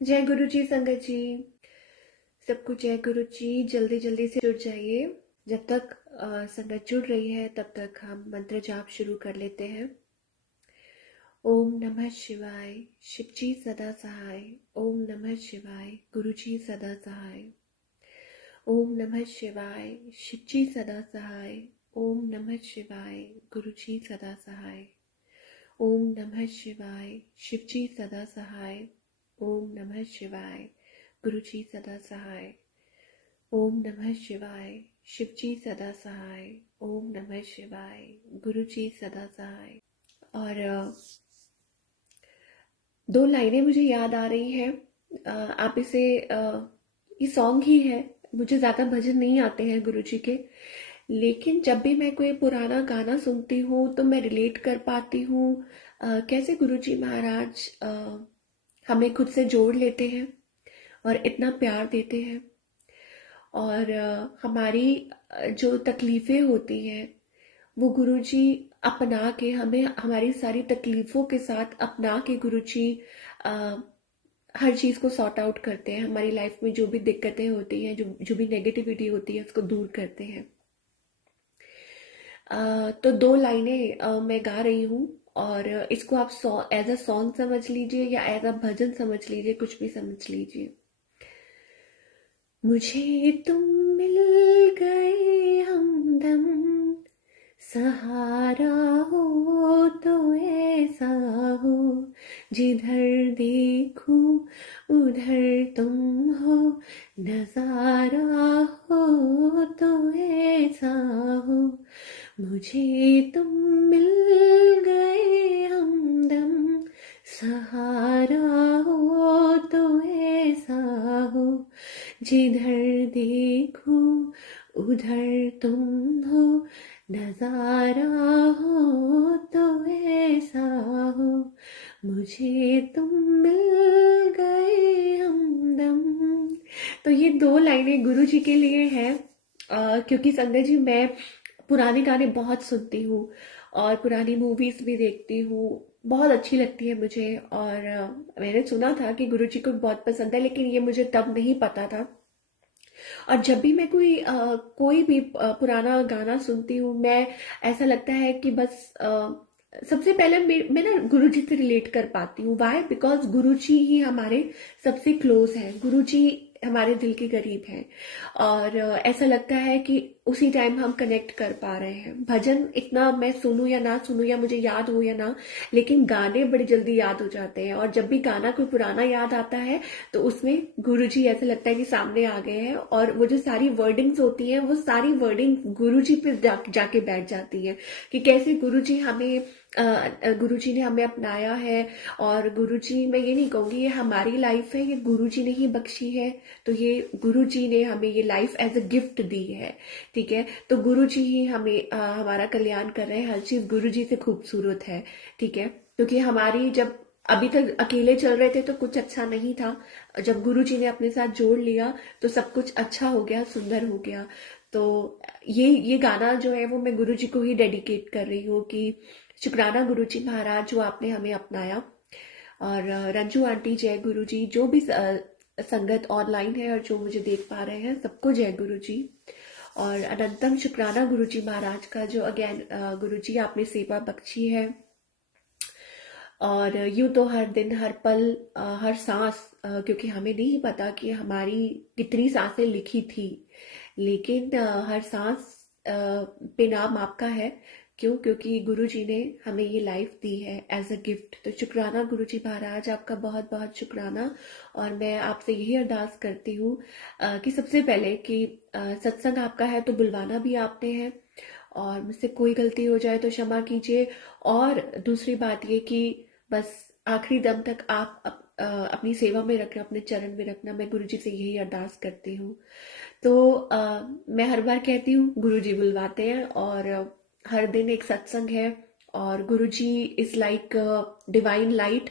जय गुरु जी संगत जी। सबको जय गुरु जी। जल्दी जल्दी से जुड़ जाइए। जब तक संगत जुड़ रही है तब तक हम मंत्र जाप शुरू कर लेते हैं। ओम नमः शिवाय। शिव जी सदा सहाय। ओम नमः शिवाय। गुरु जी सदा सहाय। ओम नमः शिवाय। शिव जी सदा सहाय। ओम नमः शिवाय। गुरु जी सदा सहाय। ओम नमः शिवाय। शिव जी सदा सहाय। ओम नमः शिवाय। गुरु जी सदा सहाय। ओम नमः शिवाय। शिव जी सदा सहाय। ओम नमः शिवाय। गुरु जी सदा सहाय। और दो लाइनें मुझे याद आ रही हैं। आप इसे ये सॉन्ग ही है। मुझे ज़्यादा भजन नहीं आते हैं गुरु जी के, लेकिन जब भी मैं कोई पुराना गाना सुनती हूँ तो मैं रिलेट कर पाती हूँ कैसे गुरु जी महाराज हमें खुद से जोड़ लेते हैं और इतना प्यार देते हैं। और हमारी जो तकलीफ़ें होती हैं वो गुरुजी अपना के हमें हमारी सारी तकलीफ़ों के साथ अपना के गुरुजी अ, हर चीज़ को सॉर्ट आउट करते हैं। हमारी लाइफ में जो भी दिक्कतें होती हैं, जो जो भी नेगेटिविटी होती है, उसको दूर करते हैं। तो दो लाइनें मैं गा रही हूँ, और इसको आप एज अ सॉन्ग समझ लीजिए या एज अ भजन समझ लीजिए, कुछ भी समझ लीजिए। मुझे तुम मिल गए हमदम, सहारा हो तो ऐसा हो, जिधर देखूं उधर तुम हो, नजारा हो तो ऐसा हो। मुझे तुम मिल गए हमदम, सहारा हो तो ऐसा हो, जिधर देखूं उधर तुम हो, नजारा हो तो ऐसा हो। मुझे तुम मिल गए हमदम। तो ये दो लाइनें गुरु जी के लिए हैं। क्योंकि संगत जी, मैं पुराने गाने बहुत सुनती हूँ और पुरानी मूवीज भी देखती हूँ, बहुत अच्छी लगती है मुझे। और मैंने सुना था कि गुरु जी को बहुत पसंद है, लेकिन ये मुझे तब नहीं पता था। और जब भी मैं कोई भी पुराना गाना सुनती हूँ, मैं ऐसा लगता है कि बस सबसे पहले मैं ना गुरु जी से रिलेट कर पाती हूँ। वाई? बिकॉज गुरु जी ही हमारे सबसे क्लोज हैं। गुरु जी हमारे दिल के करीब हैं। और ऐसा लगता है कि उसी टाइम हम कनेक्ट कर पा रहे हैं। भजन इतना मैं सुनूं या ना सुनूं, या मुझे याद हो या ना, लेकिन गाने बड़ी जल्दी याद हो जाते हैं। और जब भी गाना कोई पुराना याद आता है तो उसमें गुरुजी ऐसा लगता है कि सामने आ गए हैं, और वो जो सारी वर्डिंग्स होती हैं वो सारी वर्डिंग गुरुजी पे जाके बैठ जाती है कि कैसे गुरुजी हमें गुरुजी ने हमें अपनाया है। और गुरुजी, मैं ये नहीं कहूंगी ये हमारी लाइफ है, ये गुरुजी ने ही बख्शी है। तो ये गुरुजी ने हमें ये लाइफ एज अ गिफ्ट दी है। ठीक है, तो गुरुजी ही हमें हमारा कल्याण कर रहे हैं। हर चीज गुरुजी से खूबसूरत है। ठीक है, क्योंकि हमारी जब अभी तक अकेले चल रहे थे तो कुछ अच्छा नहीं था। जब गुरुजी ने अपने साथ जोड़ लिया तो सब कुछ अच्छा हो गया, सुंदर हो गया। तो ये गाना जो है वो मैं गुरुजी को ही डेडिकेट कर रही हूँ कि शुक्राना गुरुजी महाराज जो आपने हमें अपनाया। और रंजू आंटी जय गुरुजी, जो भी संगत ऑनलाइन है और जो मुझे देख पा रहे हैं, सबको जय गुरुजी। और अनंतम शुक्राना गुरुजी महाराज का, जो अगेन गुरुजी आपने सेवा बख्शी है। और यूं तो हर दिन हर पल हर सांस, क्योंकि हमें नहीं पता कि हमारी कितनी सांसें लिखी थी, लेकिन हर सांस पे नाम आपका है। क्यों? क्योंकि गुरु जी ने हमें ये लाइफ दी है एज अ गिफ्ट। तो शुक्राना गुरु जी महाराज, आपका बहुत बहुत शुक्राना। और मैं आपसे यही अरदास करती हूँ कि सबसे पहले कि सत्संग आपका है तो बुलवाना भी आपने है, और मुझसे कोई गलती हो जाए तो क्षमा कीजिए। और दूसरी बात ये कि बस आखिरी दम तक आप अपनी सेवा में रखना, अपने चरण में रखना। मैं गुरुजी से यही अरदास करती हूँ। तो मैं हर बार कहती हूँ गुरुजी बुलवाते हैं, और हर दिन एक सत्संग है। और गुरुजी इज लाइक डिवाइन लाइट।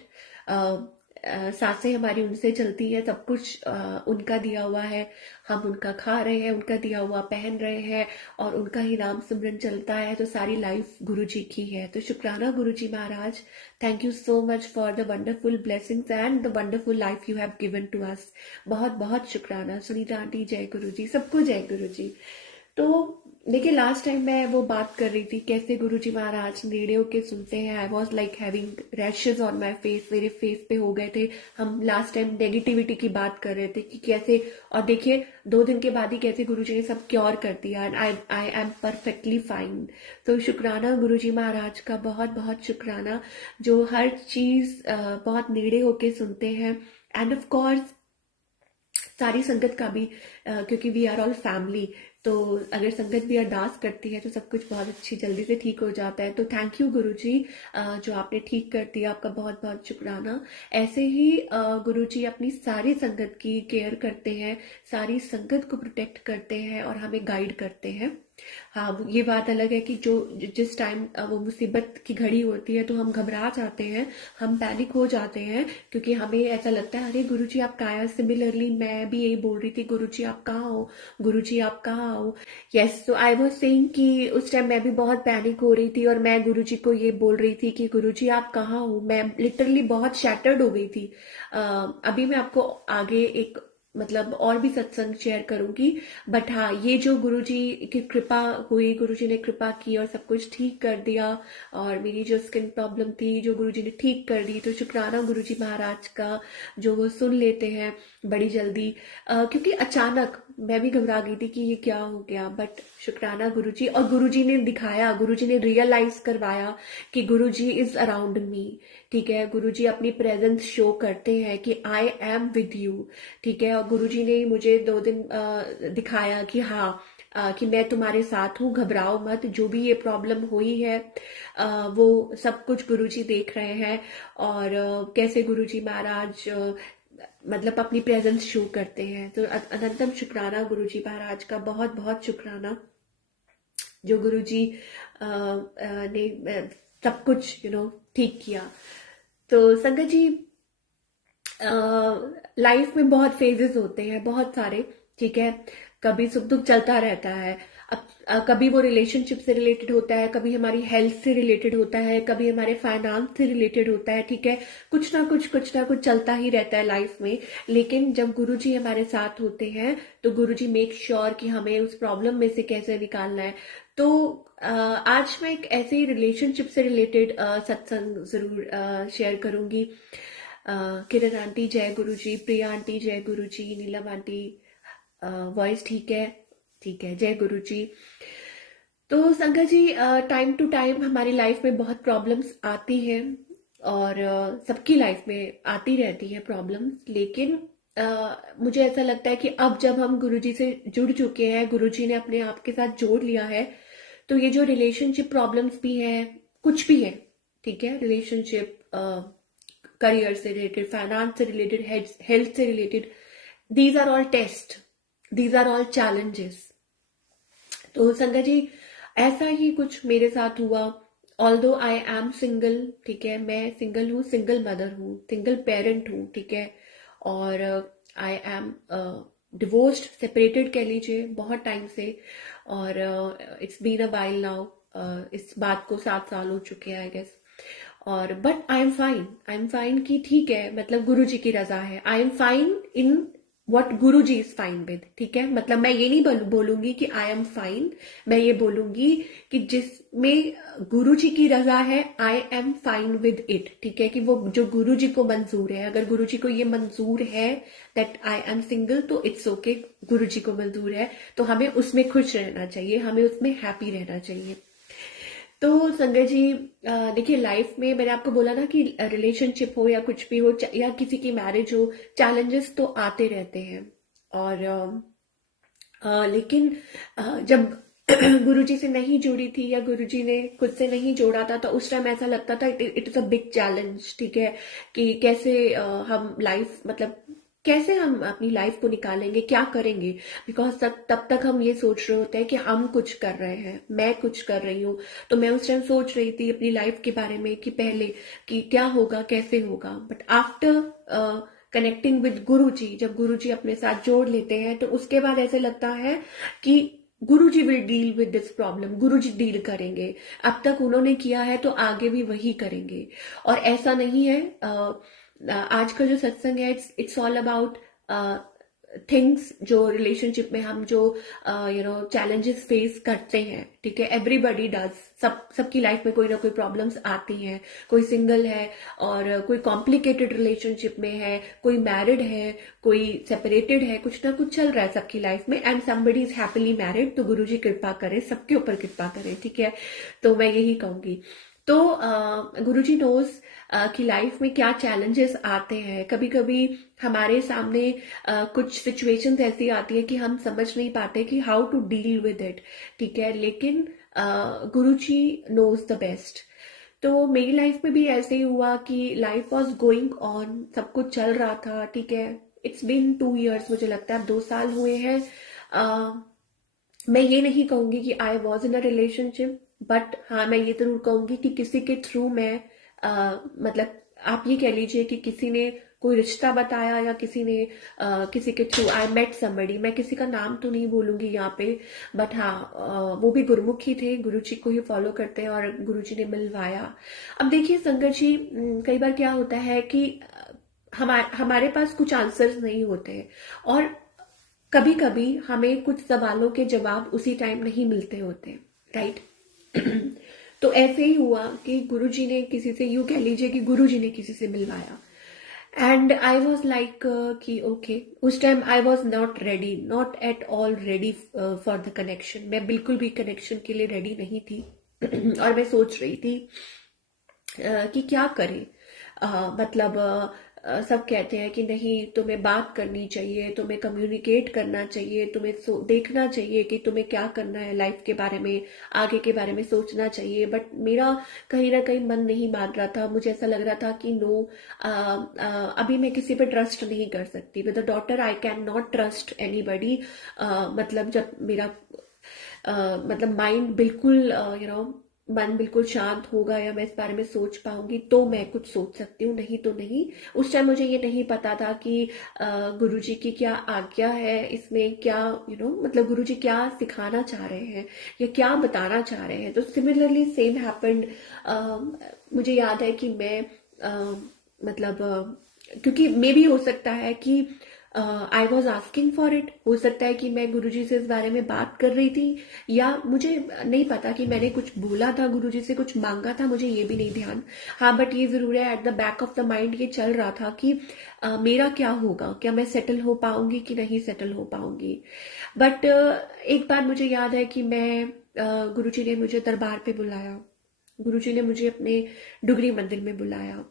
सांसें हमारी उनसे चलती हैं, सब कुछ उनका दिया हुआ है, हम उनका खा रहे हैं, उनका दिया हुआ पहन रहे हैं और उनका ही नाम सिमरन चलता है, तो सारी लाइफ गुरु जी की है। तो शुक्राना Guru ji Maharaj, thank you so much for the wonderful blessings and the wonderful life you have given to us. बहुत बहुत शुक्राना। सुनीता आंटी जय गुरु जी, सबको जय गुरु जी। तो देखिए, लास्ट टाइम मैं वो बात कर रही थी कैसे गुरुजी महाराज नेड़े होके सुनते हैं। I was like having rashes on my face, मेरे फेस पे हो गए थे। हम लास्ट टाइम नेगेटिविटी की बात कर रहे थे कि कैसे, और देखिए 2 दिन के बाद ही कैसे गुरुजी ने सब क्योर कर दिया and I am perfectly fine. तो शुक्राना गुरुजी महाराज का, बहुत बहुत शुक्राना, जो हर चीज बहुत नेड़े होके सुनते हैं। एंड ऑफ कोर्स सारी संगत का भी, क्योंकि वी आर ऑल फैमिली, तो अगर संगत भी अरदास करती है तो सब कुछ बहुत अच्छी जल्दी से ठीक हो जाता है। तो थैंक यू गुरुजी, जो आपने ठीक कर दिया, आपका बहुत बहुत शुक्राना। ऐसे ही गुरुजी अपनी सारी संगत की केयर करते हैं, सारी संगत को प्रोटेक्ट करते हैं और हमें गाइड करते हैं। हाँ, ये बात अलग है कि जो जिस टाइम वो मुसीबत की घड़ी होती है तो हम घबरा जाते हैं, हम पैनिक हो जाते हैं, क्योंकि हमें ऐसा लगता है अरे गुरुजी आप कहाँ हैं। सिमिलरली मैं भी यही बोल रही थी, गुरुजी आप कहाँ हो, गुरुजी आप कहाँ हो। यस, तो आई वाज सेइंग कि उस टाइम मैं भी बहुत पैनिक हो रही थी और मैं गुरुजी को ये बोल रही थी कि गुरुजी आप कहाँ हो। मैं लिटरली बहुत शैटर्ड हो गई थी। अभी मैं आपको आगे एक मतलब और भी सत्संग शेयर करूंगी, बट हाँ, ये जो गुरुजी की कृपा हुई, गुरुजी ने कृपा की और सब कुछ ठीक कर दिया, और मेरी जो स्किन प्रॉब्लम थी जो गुरुजी ने ठीक कर दी, तो शुक्राना गुरुजी महाराज का, जो वो सुन लेते हैं बड़ी जल्दी। क्योंकि अचानक मैं भी घबरा गई थी कि ये क्या हो गया, बट शुक्राना गुरुजी, और गुरुजी ने दिखाया, गुरुजी ने रियलाइज करवाया कि गुरुजी इज अराउंड मी। ठीक है, गुरुजी अपनी प्रेजेंस शो करते हैं कि आई एम विद यू। ठीक है, और गुरुजी ने मुझे 2 दिन दिखाया कि हाँ, कि मैं तुम्हारे साथ हूँ, घबराओ मत, जो भी ये प्रॉब्लम हुई है वो सब कुछ गुरुजी देख रहे हैं। और कैसे गुरुजी महाराज मतलब अपनी प्रेजेंस शो करते हैं। तो अनंतम शुक्राना गुरुजी महाराज का, बहुत बहुत शुक्राना, जो गुरुजी ने सब कुछ ठीक किया। तो संगत जी, लाइफ में बहुत फेजेस होते हैं, बहुत सारे। ठीक है, कभी सुख दुख चलता रहता है। अब कभी वो रिलेशनशिप से रिलेटेड होता है, कभी हमारी हेल्थ से रिलेटेड होता है, कभी हमारे फाइनेंस से रिलेटेड होता है। ठीक है, कुछ ना कुछ चलता ही रहता है लाइफ में। लेकिन जब गुरुजी हमारे साथ होते हैं तो गुरुजी मेक श्योर कि हमें उस प्रॉब्लम में से कैसे निकालना है। तो आज मैं एक ऐसे ही रिलेशनशिप से रिलेटेड सत्संग जरूर शेयर करूंगी। किरण आंटी जय गुरुजी, प्रिया आंटी जय गुरुजी, नीलम आंटी वॉइस ठीक है? ठीक है, जय गुरुजी। तो संगत जी, टाइम टू टाइम हमारी लाइफ में बहुत प्रॉब्लम्स आती हैं, और सबकी लाइफ में आती रहती है प्रॉब्लम्स। लेकिन मुझे ऐसा लगता है कि अब जब हम गुरुजी से जुड़ चुके हैं, गुरुजी ने अपने आप के साथ जोड़ लिया है, तो ये जो रिलेशनशिप प्रॉब्लम्स भी हैं, कुछ भी है, ठीक है, रिलेशनशिप, करियर से रिलेटेड, फाइनेंस से रिलेटेड, हेल्थ से related, these are all test, these are all challenges. तो संगत जी, ऐसा ही कुछ मेरे साथ हुआ। ऑल्दो आई एम सिंगल, ठीक है, मैं सिंगल हूँ, सिंगल मदर हूँ, सिंगल पेरेंट हूँ, ठीक है, और आई एम डिवोर्स्ड, सेपरेटेड कह लीजिए बहुत टाइम से, और it's been a while now, इस बात को 7 साल हो चुके हैं आई गेस। और बट आई एम फाइन कि ठीक है, मतलब गुरु जी की रजा है, I am fine in what Guru ji is fine with. ठीक है, मतलब मैं ये नहीं बोलूंगी कि आई एम फाइन, मैं ये बोलूंगी कि जिसमें गुरु जी की रजा है, I am fine with it. ठीक है, कि वो जो गुरु जी को मंजूर है, अगर गुरु जी को ये मंजूर है दैट आई एम सिंगल, तो इट्स ओके, गुरु जी को मंजूर है, तो हमें उसमें खुश रहना चाहिए, हमें उसमें हैप्पी रहना चाहिए। तो संजय जी, देखिए लाइफ में मैंने आपको बोला ना कि रिलेशनशिप हो या कुछ भी हो, या किसी की मैरिज हो, चैलेंजेस तो आते रहते हैं। और लेकिन जब गुरुजी से नहीं जुड़ी थी, या गुरुजी ने खुद से नहीं जोड़ा था, तो उस टाइम ऐसा लगता था it is a big challenge. ठीक है, कि कैसे हम लाइफ, मतलब कैसे हम अपनी लाइफ को निकालेंगे, क्या करेंगे। बिकॉज तब तक हम ये सोच रहे होते हैं कि हम कुछ कर रहे हैं, मैं कुछ कर रही हूँ। तो मैं उस टाइम सोच रही थी अपनी लाइफ के बारे में कि पहले कि क्या होगा, कैसे होगा, बट आफ्टर कनेक्टिंग विद गुरु जी, जब गुरु जी अपने साथ जोड़ लेते हैं तो उसके बाद ऐसे लगता है कि Guru ji will deal with this problem, Guru ji deal करेंगे। अब तक उन्होंने किया है तो आगे भी वही करेंगे। और ऐसा नहीं है, आज का जो सत्संग है इट्स ऑल अबाउट थिंग्स जो रिलेशनशिप में हम जो चैलेंजेस फेस करते हैं, ठीक है, एवरीबडी डज, सबकी लाइफ में कोई ना कोई प्रॉब्लम्स आती हैं। कोई सिंगल है और कोई कॉम्प्लिकेटेड रिलेशनशिप में है, कोई मैरिड है, कोई सेपरेटेड है, कुछ ना कुछ चल रहा है सबकी लाइफ में, and somebody is happily married. तो गुरु जी कृपा करें, सबके ऊपर कृपा करें, ठीक है। तो मैं यही कहूंगी। तो गुरुजी नोज कि लाइफ में क्या चैलेंजेस आते हैं। कभी कभी हमारे सामने कुछ सिचुएशंस ऐसी आती है कि हम समझ नहीं पाते कि how to deal with it, ठीक है, लेकिन गुरुजी नोज द बेस्ट। तो मेरी लाइफ में भी ऐसे ही हुआ कि लाइफ वॉज गोइंग ऑन, सब कुछ चल रहा था, ठीक है। इट्स बीन 2 years, मुझे लगता है 2 साल हुए हैं। मैं ये नहीं कहूंगी कि I was in a relationship, but हाँ मैं ये जरूर कहूंगी कि किसी के थ्रू मैं मतलब आप ये कह लीजिए कि किसी ने कोई रिश्ता बताया, या किसी ने किसी के थ्रू आई मेट समबडी। मैं किसी का नाम तो नहीं बोलूंगी यहाँ पे, बट हाँ वो भी गुरुमुखी थे, गुरुजी को ही फॉलो करते हैं, और गुरुजी ने मिलवाया। अब देखिए संगत जी, कई बार क्या होता है कि हमारे पास कुछ आंसर्स नहीं होते, और कभी कभी हमें कुछ सवालों के जवाब उसी टाइम नहीं मिलते होते, राइट। तो ऐसे ही हुआ कि गुरुजी ने किसी से, यूं कह लीजिए कि गुरुजी ने किसी से मिलवाया, एंड आई वॉज लाइक कि ओके, उस time I was not ready, not at all ready for the connection. मैं बिल्कुल भी कनेक्शन के लिए रेडी नहीं थी। और मैं सोच रही थी कि क्या करें। मतलब सब कहते हैं कि नहीं, तुम्हें बात करनी चाहिए, तुम्हें कम्युनिकेट करना चाहिए, तुम्हें देखना चाहिए कि तुम्हें क्या करना है लाइफ के बारे में, आगे के बारे में सोचना चाहिए। बट मेरा कहीं ना कहीं मन नहीं मान रहा था। मुझे ऐसा लग रहा था कि नो, अभी मैं किसी पे ट्रस्ट नहीं कर सकती। With a daughter I can not trust anybody. मतलब जब मेरा मतलब माइंड बिल्कुल मन बिल्कुल शांत होगा, या मैं इस बारे में सोच पाऊंगी, तो मैं कुछ सोच सकती हूँ, नहीं तो नहीं। उस टाइम मुझे ये नहीं पता था कि गुरुजी की क्या आज्ञा है इसमें, क्या मतलब गुरुजी क्या सिखाना चाह रहे हैं या क्या बताना चाह रहे हैं। तो सिमिलरली सेम हैपेंड। मुझे याद है कि मैं मतलब क्योंकि मे भी हो सकता है कि I was asking for it, हो सकता है कि मैं गुरुजी से इस बारे में बात कर रही थी, या मुझे नहीं पता कि मैंने कुछ बोला था गुरुजी से, कुछ मांगा था, मुझे ये भी नहीं ध्यान। हाँ बट ये जरूर है, at the back of the mind ये चल रहा था कि मेरा क्या होगा, क्या मैं सेटल हो पाऊंगी कि नहीं सेटल हो पाऊंगी। बट एक बार मुझे याद है कि मैं गुरुजी ने मुझे दरबार पे बुलाया, गुरुजी ने मुझे अपने डुगरी मंदिर में बुलाया।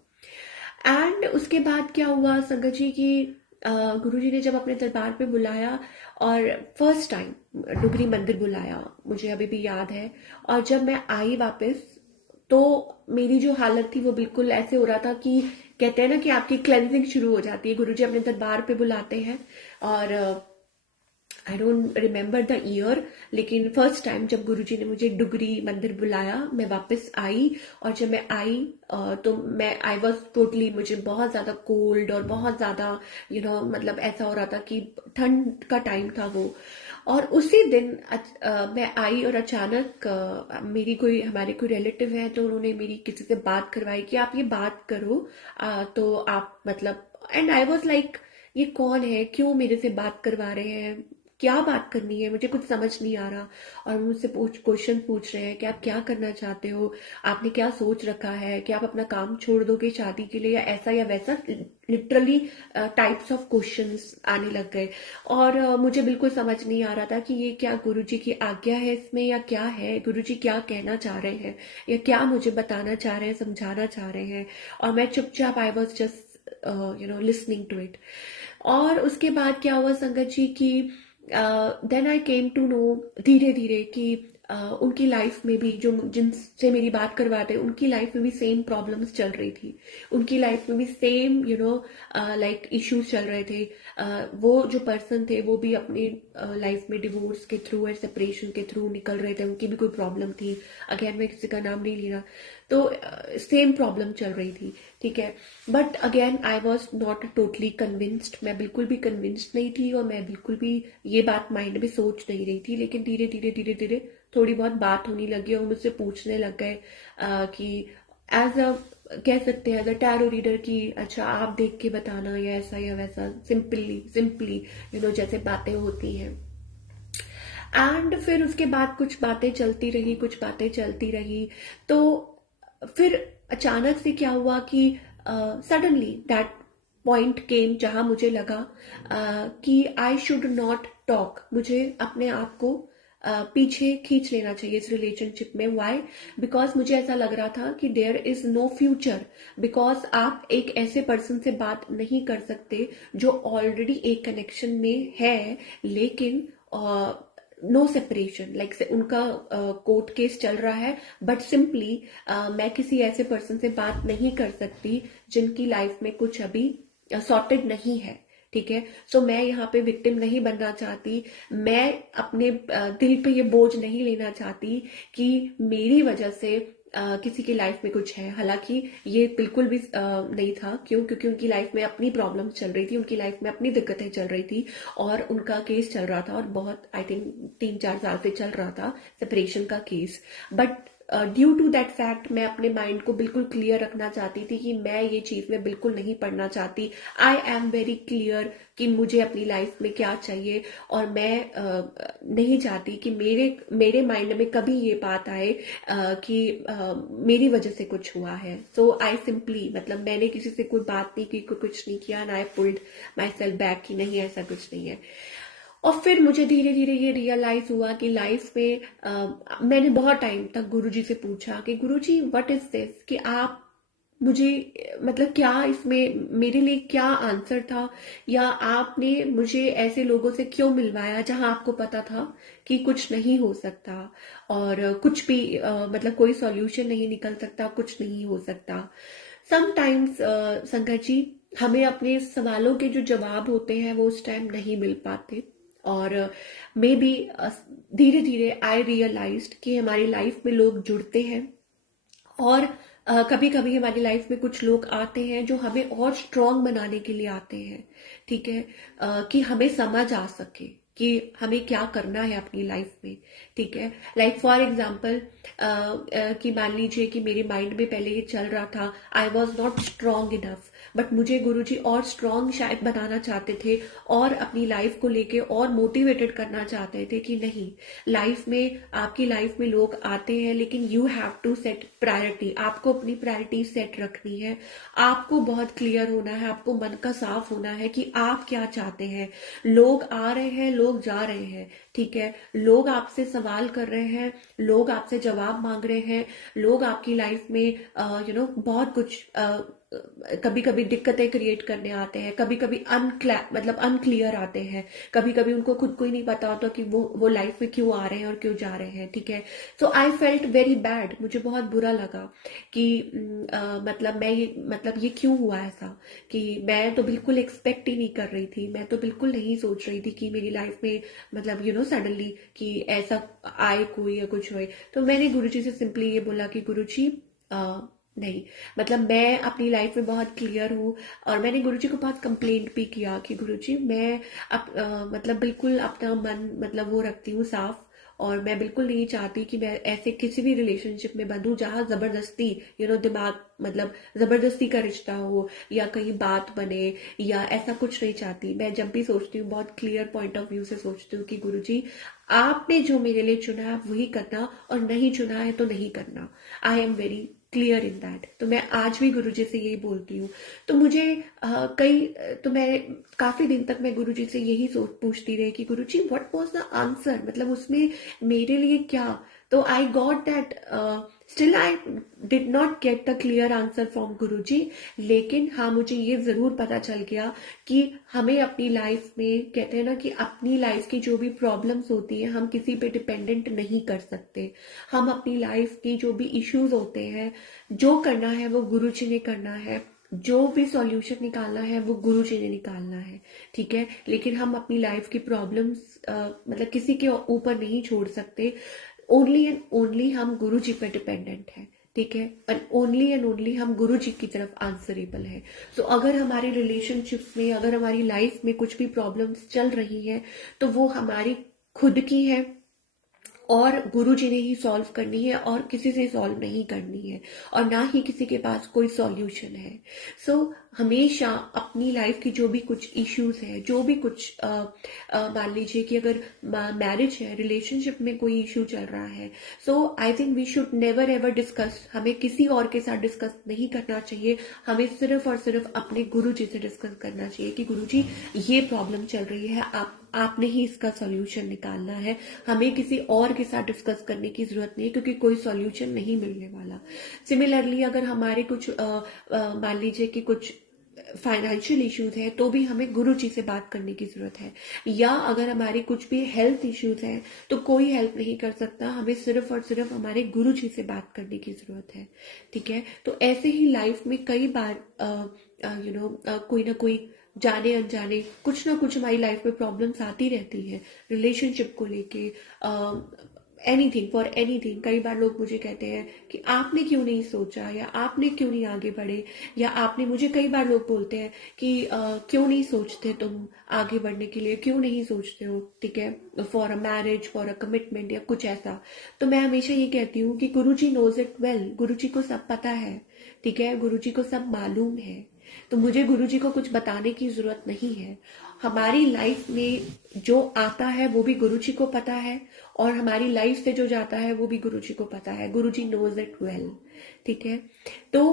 एंड उसके बाद क्या हुआ संगत जी की, गुरुजी ने जब अपने दरबार पे बुलाया, और फर्स्ट टाइम डुगरी मंदिर बुलाया, मुझे अभी भी याद है। और जब मैं आई वापस, तो मेरी जो हालत थी वो बिल्कुल ऐसे हो रहा था कि कहते हैं ना कि आपकी क्लेंजिंग शुरू हो जाती है। गुरुजी अपने दरबार पे बुलाते हैं, और I don't remember the year, लेकिन फर्स्ट टाइम जब गुरुजी ने मुझे डुगरी मंदिर बुलाया, मैं वापस आई। और जब मैं आई तो मैं आई वॉज टोटली, मुझे बहुत ज्यादा कोल्ड और बहुत ज्यादा मतलब ऐसा हो रहा था कि ठंड का टाइम था वो। और उसी दिन मैं आई, और अचानक मेरी कोई, हमारे कोई रिलेटिव है, तो उन्होंने मेरी किसी से बात करवाई कि आप ये बात करो। तो आप मतलब, एंड आई वॉज लाइक ये कौन है, क्यों मेरे से बात करवा रहे हैं, क्या बात करनी है, मुझे कुछ समझ नहीं आ रहा। और मुझसे क्वेश्चन पूछ रहे हैं कि आप क्या करना चाहते हो, आपने क्या सोच रखा है, कि आप अपना काम छोड़ दोगे शादी के लिए, या ऐसा या वैसा, लिटरली टाइप्स ऑफ क्वेश्चंस आने लग गए। और मुझे बिल्कुल समझ नहीं आ रहा था कि ये क्या गुरुजी की आज्ञा है इसमें, या क्या है, गुरुजी क्या कहना चाह रहे हैं, या क्या मुझे बताना चाह रहे हैं, समझाना चाह रहे हैं। और मैं चुपचाप, I was just listening to it. और उसके बाद क्या हुआ संगत जी की, then I came to know धीरे धीरे कि उनकी लाइफ में भी, जो जिनसे मेरी बात करवाते उनकी लाइफ में भी सेम प्रॉब्लम्स चल रही थी, उनकी लाइफ में भी सेम लाइक इश्यूज चल रहे थे। वो जो पर्सन थे वो भी अपनी लाइफ में डिवोर्स के थ्रू और सेपरेशन के थ्रू निकल रहे थे, उनकी भी कोई प्रॉब्लम थी। अगेन मैं किसी का नाम नहीं ले रहा, तो सेम प्रॉब्लम चल रही थी, ठीक है। But again I was not totally convinced, मैं बिल्कुल भी कन्विंस्ड नहीं थी और मैं बिल्कुल भी ये बात माइंड में सोच नहीं रही थी। लेकिन धीरे धीरे धीरे धीरे थोड़ी बहुत बात होने लगी और मुझसे पूछने लग गए कि एज अ कह सकते हैं एज अ टैरो रीडर की, अच्छा आप देख के बताना या ऐसा या वैसा, सिंपली सिंपली जैसे बातें होती हैं। एंड फिर उसके बाद कुछ बातें चलती रही, कुछ बातें चलती रही, तो फिर अचानक से क्या हुआ कि सडनली दैट पॉइंट केम जहां मुझे लगा कि आई शुड नॉट टॉक, मुझे अपने आप को पीछे खींच लेना चाहिए इस रिलेशनशिप में। वाई? बिकॉज मुझे ऐसा लग रहा था कि there is no future, because आप एक ऐसे पर्सन से बात नहीं कर सकते जो ऑलरेडी एक कनेक्शन में है, लेकिन नो सेपरेशन, लाइक उनका कोर्ट केस चल रहा है, बट सिंपली मैं किसी ऐसे पर्सन से बात नहीं कर सकती जिनकी लाइफ में कुछ अभी सॉर्टेड नहीं है, ठीक है। सो मैं यहाँ पे विक्टिम नहीं बनना चाहती, मैं अपने दिल पे ये बोझ नहीं लेना चाहती कि मेरी वजह से किसी की लाइफ में कुछ है। हालांकि ये बिल्कुल भी नहीं था। क्यों? क्योंकि उनकी लाइफ में अपनी प्रॉब्लम चल रही थी, उनकी लाइफ में अपनी दिक्कतें चल रही थी और उनका केस चल रहा था, और बहुत आई थिंक 3-4 साल से चल रहा था सेपरेशन का case. But due to that fact मैं अपने माइंड को बिल्कुल क्लियर रखना चाहती थी कि मैं ये चीज में बिल्कुल नहीं पढ़ना चाहती। आई एम वेरी क्लियर कि मुझे अपनी लाइफ में क्या चाहिए, और मैं नहीं चाहती कि मेरे माइंड में कभी ये बात आए कि मेरी वजह से कुछ हुआ है। सो आई सिंपली, मतलब मैंने किसी से कोई बात नहीं की, कुछ नहीं किया, ना I pulled my self back कि नहीं ऐसा कुछ नहीं है। और फिर मुझे धीरे धीरे ये रियलाइज हुआ कि लाइफ में मैंने बहुत टाइम तक गुरुजी से पूछा कि गुरुजी व्हाट इज दिस, कि आप मुझे, मतलब क्या इसमें मेरे लिए क्या आंसर था, या आपने मुझे ऐसे लोगों से क्यों मिलवाया जहां आपको पता था कि कुछ नहीं हो सकता, और कुछ भी मतलब कोई सॉल्यूशन नहीं निकल सकता, कुछ नहीं हो सकता। समटाइम्स संगत जी, हमें अपने सवालों के जो जवाब होते हैं वो उस टाइम नहीं मिल पाते, और मे बी धीरे धीरे आई रियलाइज्ड कि हमारी लाइफ में लोग जुड़ते हैं, और कभी कभी हमारी लाइफ में कुछ लोग आते हैं जो हमें और स्ट्रांग बनाने के लिए आते हैं, ठीक है। कि हमें समझ आ सके कि हमें क्या करना है अपनी लाइफ में, ठीक है। लाइक फॉर एग्जाम्पल कि मान लीजिए कि मेरे माइंड में पहले ये चल रहा था, I was not strong enough, but मुझे गुरुजी और स्ट्रांग शायद बनाना चाहते थे, और अपनी लाइफ को लेके और मोटिवेटेड करना चाहते थे कि नहीं, लाइफ में, आपकी लाइफ में लोग आते हैं, लेकिन you have to set priority, आपको अपनी प्रायोरिटी सेट रखनी है, आपको बहुत क्लियर होना है, आपको मन का साफ होना है कि आप क्या चाहते हैं। लोग आ रहे हैं, लोग जा रहे हैं, ठीक है। लोग आपसे सवाल कर रहे हैं, लोग आपसे जवाब मांग रहे हैं, लोग आपकी लाइफ में बहुत कुछ कभी कभी दिक्कतें क्रिएट करने आते हैं, कभी कभी मतलब अनक्लियर आते हैं, कभी कभी उनको खुद को ही नहीं पता होता कि वो लाइफ में क्यों आ रहे हैं और क्यों जा रहे हैं, ठीक है। So I felt very bad, मुझे बहुत बुरा लगा कि मतलब ये क्यों हुआ ऐसा, कि मैं तो बिल्कुल एक्सपेक्ट ही नहीं कर रही थी, मैं तो बिल्कुल नहीं सोच रही थी कि मेरी लाइफ में मतलब सडनली कि ऐसा आए कोई या कुछ होए। तो मैंने गुरुजी से सिंपली ये बोला कि गुरुजी नहीं, मतलब मैं अपनी लाइफ में बहुत क्लियर हूँ, और मैंने गुरुजी को बहुत कंप्लेंट भी किया कि गुरुजी मैं मतलब बिल्कुल अपना मन मतलब वो रखती हूँ साफ, और मैं बिल्कुल नहीं चाहती कि मैं ऐसे किसी भी रिलेशनशिप में बंधूं जहां जबरदस्ती दिमाग मतलब जबरदस्ती का रिश्ता हो, या कहीं बात बने, या ऐसा कुछ नहीं चाहती। मैं जब भी सोचती हूँ बहुत क्लियर पॉइंट ऑफ व्यू से सोचती हूँ कि गुरुजी आपने जो मेरे लिए चुना है वही करना, और नहीं चुना है तो नहीं करना। I am very clear in that. तो मैं आज भी गुरुजी से यही बोलती हूँ। तो मुझे तो मैं काफी दिन तक मैं गुरुजी से यही सोच पूछती रही कि Guruji what was the answer, मतलब उसमें मेरे लिए क्या। तो I got that still I did not get the clear answer from Guruji, लेकिन हाँ मुझे ये जरूर पता चल गया कि हमें अपनी लाइफ में, कहते हैं ना कि अपनी लाइफ की जो भी प्रॉब्लम्स होती है हम किसी पे डिपेंडेंट नहीं कर सकते। हम अपनी लाइफ की जो भी इश्यूज होते हैं, जो करना है वो गुरुजी ने करना है, जो भी सॉल्यूशन निकालना है वो गुरुजी ने निकालना है, ठीक है। लेकिन हम अपनी लाइफ की प्रॉब्लम्स मतलब किसी के ऊपर नहीं छोड़ सकते। ओनली एंड ओनली हम गुरु जी पर डिपेंडेंट है, ठीक है। और ओनली एंड ओनली हम गुरु जी की तरफ आंसरेबल है। तो अगर हमारे रिलेशनशिप में, अगर हमारी लाइफ में कुछ भी प्रॉब्लम्स चल रही है तो वो हमारी खुद की है और गुरु जी ने ही सॉल्व करनी है, और किसी से सॉल्व नहीं करनी है, और ना ही किसी के पास कोई सॉल्यूशन है। सो हमेशा अपनी लाइफ की जो भी कुछ इश्यूज है, जो भी कुछ मान लीजिए कि अगर मैरिज है, रिलेशनशिप में कोई इश्यू चल रहा है, so I think we should never ever discuss, हमें किसी और के साथ डिस्कस नहीं करना चाहिए। हमें सिर्फ और सिर्फ अपने गुरु जी से डिस्कस करना चाहिए कि गुरु जी ये प्रॉब्लम चल रही है, आपने ही इसका सॉल्यूशन निकालना है। हमें किसी और के साथ डिस्कस करने की जरूरत नहीं है, क्योंकि कोई सॉल्यूशन नहीं मिलने वाला। सिमिलरली अगर हमारे कुछ मान लीजिए कि कुछ फाइनेंशियल इश्यूज है तो भी हमें गुरु जी से बात करने की जरूरत है, या अगर हमारे कुछ भी हेल्थ इश्यूज है तो कोई हेल्प नहीं कर सकता, हमें सिर्फ और सिर्फ हमारे गुरु जी से बात करने की जरूरत है, ठीक है। तो ऐसे ही लाइफ में कई बार कोई ना कोई जाने अनजाने कुछ ना कुछ हमारी लाइफ में प्रॉब्लम्स आती रहती है रिलेशनशिप को लेके, एनीथिंग फॉर एनीथिंग। कई बार लोग मुझे कहते हैं कि आपने क्यों नहीं सोचा, या आपने क्यों नहीं आगे बढ़े, या आपने, मुझे कई बार लोग बोलते हैं कि क्यों नहीं सोचते तुम आगे बढ़ने के लिए, क्यों नहीं सोचते हो, ठीक है, for a marriage, for a commitment या कुछ ऐसा। तो मैं हमेशा ये कहती हूँ कि गुरुजी नोज इट वेल, गुरुजी को सब पता है, ठीक है, गुरुजी को सब मालूम है। तो मुझे गुरुजी को कुछ बताने की जरूरत नहीं है। हमारी लाइफ में जो आता है वो भी गुरुजी को पता है, और हमारी लाइफ से जो जाता है वो भी गुरुजी को पता है। गुरुजी नोज इट वेल, ठीक है। तो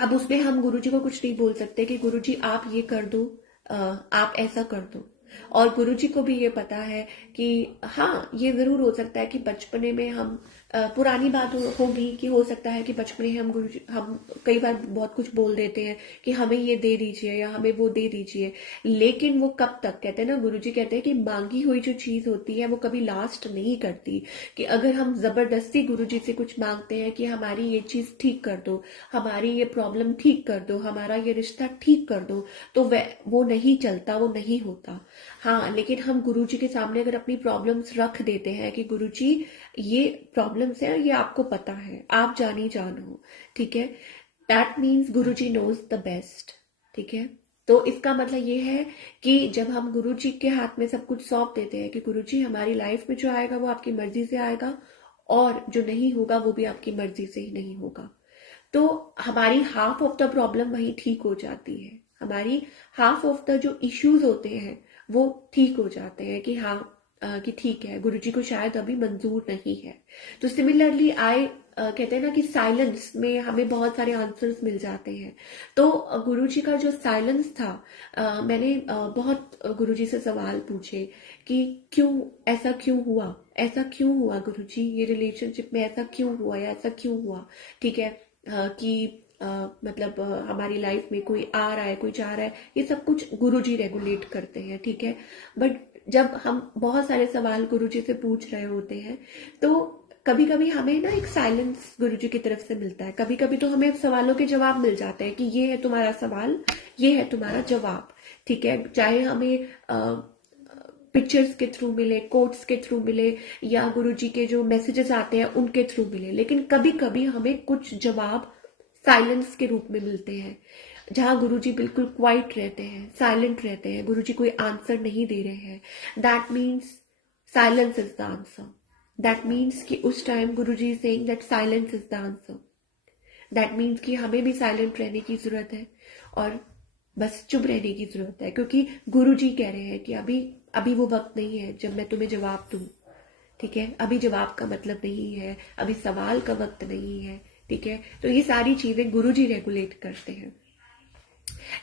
अब उसमें हम गुरुजी को कुछ नहीं बोल सकते कि गुरुजी आप ये कर दो, आप ऐसा कर दो। और गुरुजी को भी ये पता है कि हाँ, ये जरूर हो सकता है कि बचपने में हम पुरानी बात होगी कि हो सकता है कि बचपने में हम कई बार बहुत कुछ बोल देते हैं कि हमें ये दे दीजिए या हमें वो दे दीजिए, लेकिन वो कब तक, कहते हैं ना, गुरुजी कहते हैं कि मांगी हुई जो चीज होती है वो कभी लास्ट नहीं करती। कि अगर हम जबरदस्ती गुरुजी से कुछ मांगते हैं कि हमारी ये चीज ठीक कर दो, हमारी ये प्रॉब्लम ठीक कर दो, हमारा ये रिश्ता ठीक कर दो, तो वो नहीं चलता, वो नहीं होता। हाँ, लेकिन हम गुरुजी के सामने अगर अपनी प्रॉब्लम्स रख देते हैं कि गुरुजी ये प्रॉब्लम्स है, ये आपको पता है, आप जानी जान हो, ठीक है, that means Guruji knows the best, ठीक है। तो इसका मतलब ये है कि जब हम गुरुजी के हाथ में सब कुछ सौंप देते हैं कि गुरुजी हमारी लाइफ में जो आएगा वो आपकी मर्जी से आएगा, और जो नहीं होगा वो भी आपकी मर्जी से ही नहीं होगा, तो हमारी हाफ ऑफ द प्रॉब्लम वही ठीक हो जाती है। हमारी हाफ ऑफ द जो इश्यूज होते हैं वो ठीक हो जाते हैं कि हाँ, कि ठीक है, गुरुजी को शायद अभी मंजूर नहीं है। तो सिमिलरली कहते हैं ना कि साइलेंस में हमें बहुत सारे आंसर्स मिल जाते हैं। तो गुरुजी का जो साइलेंस था, मैंने बहुत गुरुजी से सवाल पूछे कि क्यों, ऐसा क्यों हुआ, ऐसा क्यों हुआ गुरुजी, ये रिलेशनशिप में ऐसा क्यों हुआ, या ऐसा क्यों हुआ, ठीक है, कि मतलब हमारी लाइफ में कोई आ रहा है, कोई जा रहा है, ये सब कुछ गुरुजी रेगुलेट करते हैं, ठीक है। बट जब हम बहुत सारे सवाल गुरुजी से पूछ रहे होते हैं तो कभी कभी हमें ना एक साइलेंस गुरुजी की तरफ से मिलता है, कभी कभी तो हमें सवालों के जवाब मिल जाते हैं कि ये है तुम्हारा सवाल, ये है तुम्हारा जवाब, ठीक है। चाहे हमें पिक्चर्स के थ्रू मिले, कोट्स के थ्रू मिले, या गुरुजी के जो मैसेजेस आते हैं उनके थ्रू मिले, लेकिन कभी कभी हमें कुछ जवाब साइलेंस के रूप में मिलते हैं, जहां गुरुजी बिल्कुल क्वाइट रहते हैं, साइलेंट रहते हैं, गुरुजी कोई आंसर नहीं दे रहे हैं। That means silence is the answer. That means कि उस time Guruji is saying that silence is the answer. That means कि हमें भी साइलेंट रहने की जरूरत है और बस चुप रहने की जरूरत है, क्योंकि गुरुजी कह रहे हैं कि अभी अभी वो वक्त नहीं है जब मैं तुम्हें जवाब दूं, ठीक है, अभी जवाब का मतलब नहीं है, अभी सवाल का वक्त नहीं है, ठीक है। तो ये सारी चीजें गुरुजी रेगुलेट करते हैं,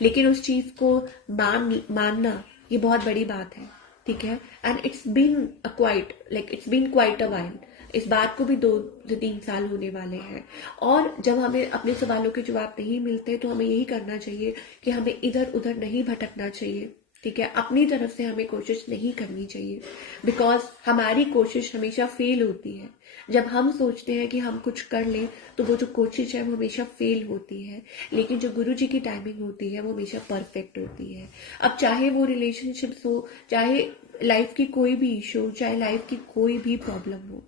लेकिन उस चीज को मानना ये बहुत बड़ी बात है, ठीक है। And it's been quite a while, इस बात को भी 2 से 3 साल होने वाले हैं। और जब हमें अपने सवालों के जवाब नहीं मिलते तो हमें यही करना चाहिए कि हमें इधर उधर नहीं भटकना चाहिए, ठीक है। अपनी तरफ से हमें कोशिश नहीं करनी चाहिए, बिकॉज हमारी कोशिश हमेशा फेल होती है। जब हम सोचते हैं कि हम कुछ कर लें तो वो जो कोशिश है वो हमेशा फेल होती है, लेकिन जो गुरु जी की टाइमिंग होती है वो हमेशा परफेक्ट होती है। अब चाहे वो रिलेशनशिप्स हो, चाहे लाइफ की कोई भी इशू, चाहे लाइफ की कोई भी प्रॉब्लम हो,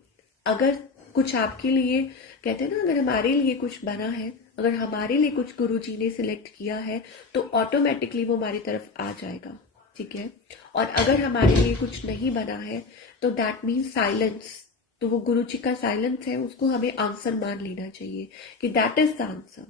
अगर कुछ आपके लिए, कहते हैं ना, अगर हमारे लिए कुछ बना है, अगर हमारे लिए कुछ गुरु जी ने सिलेक्ट किया है तो ऑटोमेटिकली वो हमारी तरफ आ जाएगा, ठीक है। और अगर हमारे लिए कुछ नहीं बना है तो दैट मीन साइलेंस, तो वो गुरु जी का साइलेंस है, उसको हमें आंसर मान लेना चाहिए कि दैट इज द आंसर।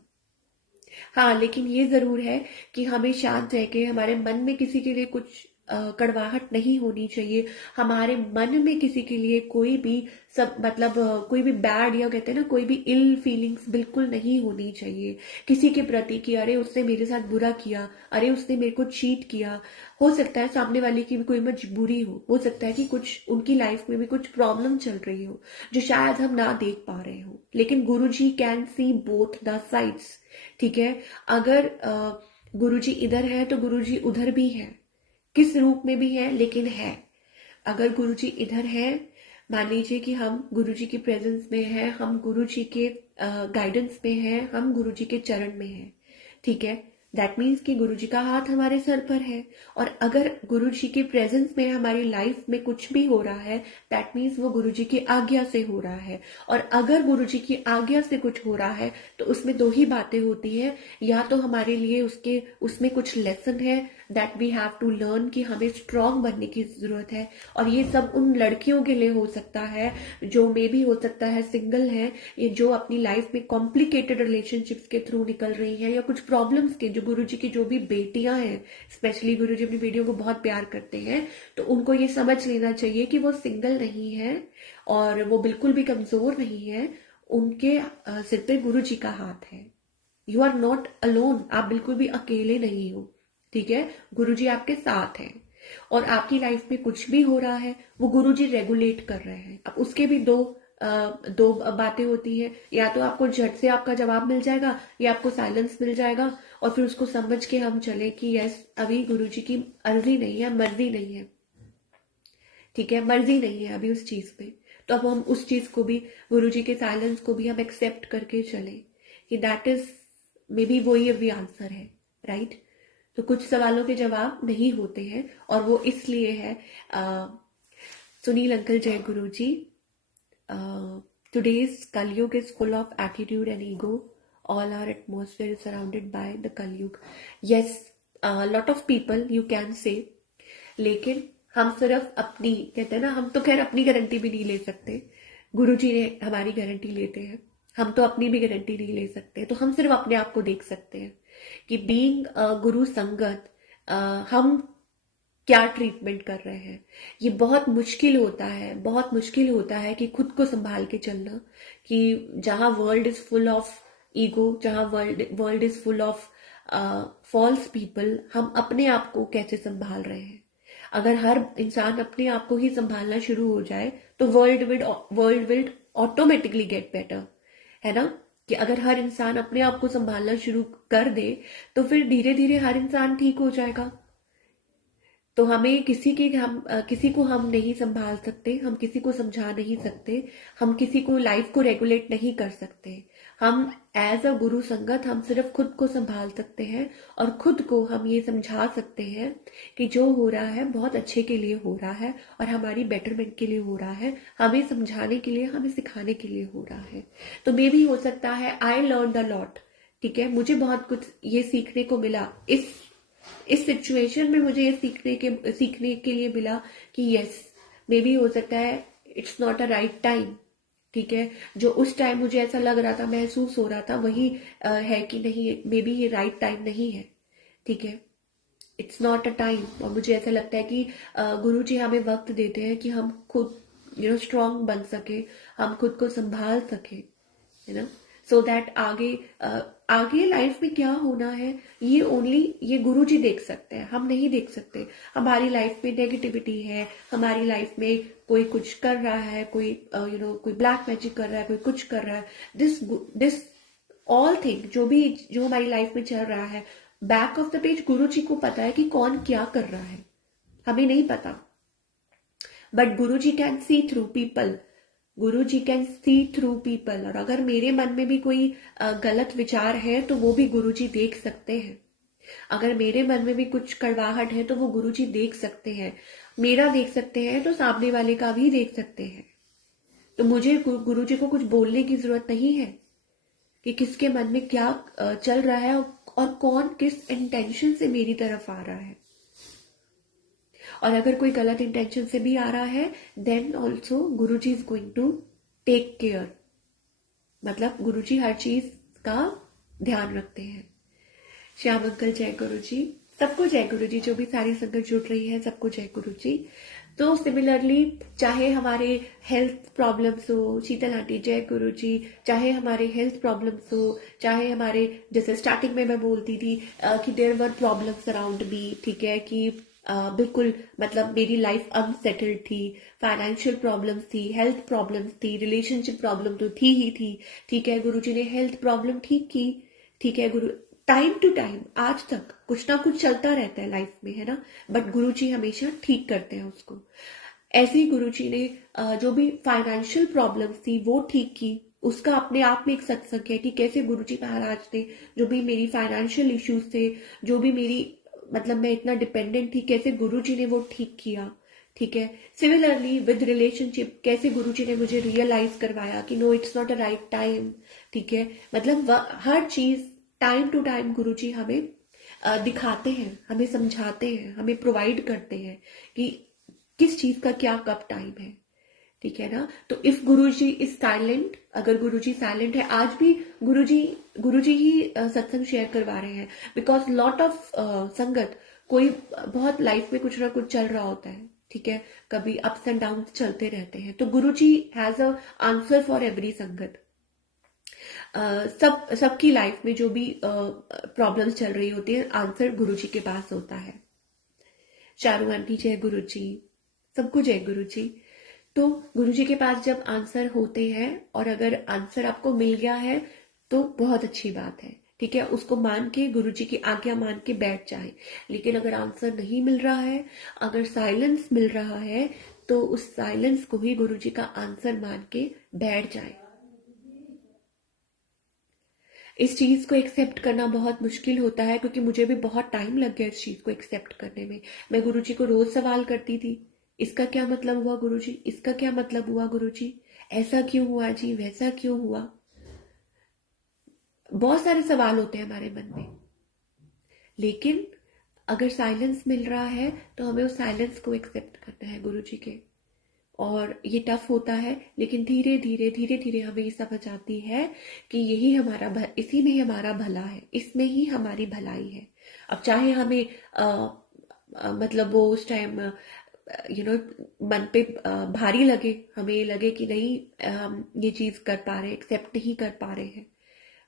हाँ, लेकिन ये जरूर है कि हमें शांत रह के, हमारे मन में किसी के लिए कुछ कड़वाहट नहीं होनी चाहिए, हमारे मन में किसी के लिए कोई भी सब मतलब कोई भी बैड, या कहते हैं ना, कोई भी इल फीलिंग्स बिल्कुल नहीं होनी चाहिए किसी के प्रति कि अरे उसने मेरे साथ बुरा किया, अरे उसने मेरे को चीट किया। हो सकता है सामने वाले की भी कोई मजबूरी हो सकता है कि कुछ उनकी लाइफ में भी कुछ प्रॉब्लम चल रही हो जो शायद हम ना देख पा रहे हो, लेकिन Guru ji can see both the sides, ठीक है। अगर गुरुजी इधर है तो गुरुजी उधर भी है, किस रूप में भी है लेकिन है। अगर गुरुजी इधर है, मान लीजिए कि हम गुरुजी की प्रेजेंस में है, हम गुरुजी के गाइडेंस में है, हम गुरुजी के चरण में है, ठीक है। दैट मीन्स कि गुरुजी का हाथ हमारे सर पर है। और अगर गुरुजी की प्रेजेंस में हमारी लाइफ में कुछ भी हो रहा है, दैट मीन्स वो गुरुजी की आज्ञा से हो रहा है। और अगर गुरुजी की आज्ञा से कुछ हो रहा है तो उसमें दो ही बातें होती हैं, या तो हमारे लिए उसमें कुछ लेसन है that we have to learn, कि हमें स्ट्रांग बनने की जरूरत है। और ये सब उन लड़कियों के लिए हो सकता है जो मे भी हो सकता है सिंगल है, ये जो अपनी लाइफ में कॉम्प्लिकेटेड रिलेशनशिप्स के थ्रू निकल रही हैं, या कुछ प्रॉब्लम्स के, जो गुरुजी की जो भी बेटियां हैं, स्पेशली गुरुजी अपनी बेटियों को बहुत प्यार करते हैं, तो उनको ये समझ लेना चाहिए कि वो सिंगल नहीं है और वो बिल्कुल भी कमजोर नहीं है। उनके सिर पे गुरुजी का हाथ है। यू आर नॉट अलोन, आप बिल्कुल भी अकेले नहीं हो, ठीक है। गुरुजी आपके साथ हैं और आपकी लाइफ में कुछ भी हो रहा है वो गुरुजी रेगुलेट कर रहे हैं। अब उसके भी दो बातें होती हैं, या तो आपको झट से आपका जवाब मिल जाएगा या आपको साइलेंस मिल जाएगा, और फिर उसको समझ के हम चले कि यस, अभी गुरुजी की अर्जी नहीं है, मर्जी नहीं है, ठीक है, मर्जी नहीं है अभी उस चीज पे। तो अब हम उस चीज को भी, गुरुजी के साइलेंस को भी हम एक्सेप्ट करके चले कि दैट इज मे बी वही अभी आंसर है, राइट। तो कुछ सवालों के जवाब नहीं होते हैं और वो इसलिए है। सुनील अंकल, जय गुरु जी। Today's Kalyug is full of attitude and ego. All our atmosphere is surrounded by the Kalyug. Yes, a lot of people you can say, लेकिन हम सिर्फ अपनी, कहते हैं ना, हम तो खैर अपनी गारंटी भी नहीं ले सकते, गुरुजी ने हमारी गारंटी लेते हैं, हम तो अपनी भी गारंटी नहीं ले सकते। तो हम सिर्फ अपने आप को देख सकते हैं कि बीइंग गुरु संगत हम क्या ट्रीटमेंट कर रहे हैं। ये बहुत मुश्किल होता है, बहुत मुश्किल होता है कि खुद को संभाल के चलना, कि जहां world is full of ego, जहां world is full of false people, हम अपने आप को कैसे संभाल रहे हैं। अगर हर इंसान अपने आप को ही संभालना शुरू हो जाए तो world will automatically get better, है ना। कि अगर हर इंसान अपने आप को संभालना शुरू कर दे तो फिर धीरे धीरे हर इंसान ठीक हो जाएगा। तो हमें किसी को हम नहीं संभाल सकते, हम किसी को समझा नहीं सकते, हम किसी को लाइफ को रेगुलेट नहीं कर सकते। हम एज अ गुरु संगत हम सिर्फ खुद को संभाल सकते हैं और खुद को हम ये समझा सकते हैं कि जो हो रहा है बहुत अच्छे के लिए हो रहा है और हमारी बेटरमेंट के लिए हो रहा है, हमें समझाने के लिए, हमें सिखाने के लिए हो रहा है। तो मे भी हो सकता है आई लर्न द लॉट, ठीक है, मुझे बहुत कुछ ये सीखने को मिला इस सिचुएशन में, मुझे ये सीखने के लिए मिला कि यस, मे बी हो सकता है it's not a right time, ठीक है। जो उस टाइम मुझे ऐसा लग रहा था, महसूस हो रहा था, वही है कि नहीं, मे बी ये राइट टाइम नहीं है, ठीक है, इट्स नॉट अ टाइम। और मुझे ऐसा लगता है कि गुरु जी हमें वक्त देते हैं कि हम खुद स्ट्रांग बन सके, हम खुद को संभाल सके, है ना। सो दैट आगे लाइफ में क्या होना है ये ओनली ये गुरु जी देख सकते हैं, हम नहीं देख सकते। हमारी लाइफ में नेगेटिविटी है, हमारी लाइफ में कोई कुछ कर रहा है, कोई कोई ब्लैक मैजिक कर रहा है, कोई कुछ कर रहा है, दिस ऑल थिंग जो हमारी लाइफ में चल रहा है, बैक ऑफ द पेज गुरु जी को पता है कि कौन क्या कर रहा है, हमें नहीं पता। But Guru ji can C through people, Guru ji can C through people. और अगर मेरे मन में भी कोई गलत विचार है तो वो भी गुरु जी देख सकते हैं। अगर मेरे मन में भी कुछ कड़वाहट है तो वो गुरु जी देख सकते हैं। मेरा देख सकते हैं तो सामने वाले का भी देख सकते हैं। तो मुझे गुरु जी को कुछ बोलने की जरूरत नहीं है कि किसके मन में क्या चल रहा है और कौन किस इंटेंशन से मेरी तरफ आ रहा है। और अगर कोई गलत इंटेंशन से भी आ रहा है then also Guru ji is going to take care. मतलब गुरु जी हर चीज का ध्यान रखते हैं। श्याम अंकल जय गुरु जी, सबको जय गुरु जी, जो भी सारी संगत जुड़ रही है सबको जय गुरु जी। तो सिमिलरली चाहे हमारे हेल्थ प्रॉब्लम्स हो, शीतल आंटी जय गुरु जी, चाहे हमारे हेल्थ प्रॉब्लम्स हो, चाहे हमारे जैसे स्टार्टिंग में मैं बोलती थी कि there were problems around me, ठीक है, कि बिल्कुल मतलब मेरी लाइफ अनसेटल्ड थी, फाइनेंशियल प्रॉब्लम्स थी, हेल्थ प्रॉब्लम्स थी, रिलेशनशिप प्रॉब्लम तो थी ही थी, ठीक है, गुरुजी ने हेल्थ प्रॉब्लम ठीक की, ठीक है, गुरु टाइम टू टाइम आज तक कुछ ना कुछ चलता रहता है लाइफ में, है ना, बट गुरुजी हमेशा ठीक करते हैं उसको। ऐसे ही गुरुजी ने जो भी फाइनेंशियल प्रॉब्लम्स थी वो ठीक की। उसका अपने आप में एक सत्संग है कि कैसे गुरुजी महाराज ने जो भी मेरी फाइनेंशियल इश्यूज थे, जो भी मेरी मतलब मैं इतना डिपेंडेंट थी, कैसे गुरुजी ने वो ठीक किया, ठीक है। सिमिलरली विद रिलेशनशिप कैसे गुरुजी ने मुझे रियलाइज करवाया कि no it's not a right time, ठीक है। मतलब हर चीज टाइम टू टाइम गुरुजी हमें दिखाते हैं, हमें समझाते हैं, हमें प्रोवाइड करते हैं कि किस चीज का क्या कब टाइम है, ठीक है ना। तो इफ गुरुजी इज साइलेंट, अगर गुरुजी साइलेंट है, आज भी गुरुजी ही सत्संग शेयर करवा रहे हैं, बिकॉज लॉट ऑफ संगत कोई बहुत लाइफ में कुछ ना कुछ चल रहा होता है, ठीक है, कभी अप्स एंड डाउन चलते रहते हैं, तो Guruji has a answer for every sangat. सबकी लाइफ में जो भी प्रॉब्लम्स चल रही होती है, आंसर गुरुजी के पास होता है। चारू आंटी जय गुरुजी, सबको जय गुरुजी। तो गुरुजी के पास जब आंसर होते हैं और अगर आंसर आपको मिल गया है तो बहुत अच्छी बात है, ठीक है, उसको मान के गुरुजी की आज्ञा मान के बैठ जाए। लेकिन अगर आंसर नहीं मिल रहा है, अगर साइलेंस मिल रहा है, तो उस साइलेंस को ही गुरुजी का आंसर मान के बैठ जाए। इस चीज को एक्सेप्ट करना बहुत मुश्किल होता है, क्योंकि मुझे भी बहुत टाइम लग गया इस चीज को एक्सेप्ट करने में। मैं गुरुजी को रोज सवाल करती थी, इसका क्या मतलब हुआ गुरुजी, इसका क्या मतलब हुआ गुरुजी, ऐसा क्यों हुआ जी, वैसा क्यों हुआ। बहुत सारे सवाल होते हैं हमारे मन में, लेकिन अगर साइलेंस मिल रहा है तो हमें उस साइलेंस को एक्सेप्ट करना है गुरुजी के। और ये टफ होता है, लेकिन धीरे धीरे धीरे धीरे हमें ये समझ आती है कि यही इसी में ही हमारा भला है, इसमें ही हमारी भलाई है। अब चाहे हमें मतलब वो उस टाइम मन पे भारी लगे, हमें लगे कि नहीं हम ये चीज कर पा रहे, एक्सेप्ट नहीं कर पा रहे हैं,